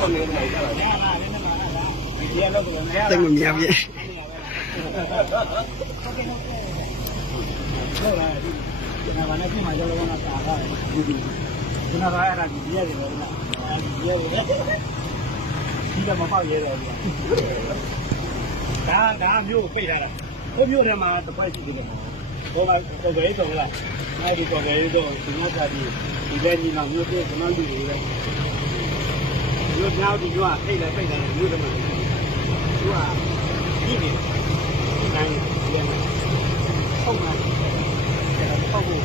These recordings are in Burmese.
တော့မရဘူး။ဟုတ်လားဒီကဘာနဲ့ပြမှာကြောက်လို့ကတာပါဘူးဒီကဘာရတာဒီရတယ်ဗျာဒီရတယ်ဒီကမပေါက်ရဲတော့ဘူးဒါဒါမျိုးဖိတ်ရတာဘုမျိုးထဲမှာတပတ်ရှိတယ်ဘောကတော့ကြေးတော်လားနိုင်ဒီတော်ကြေးတော့ဒီမှာသာဒီဒီလက်ကြီးမှာမျိုးတွေ့ကမှန်းတွေ့ရတယ် lượt nhau thì chú ạ, đây là bây giờ như thế này chú ạ, đi đi này, tiền này không này để là không ngủ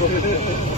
Thank you.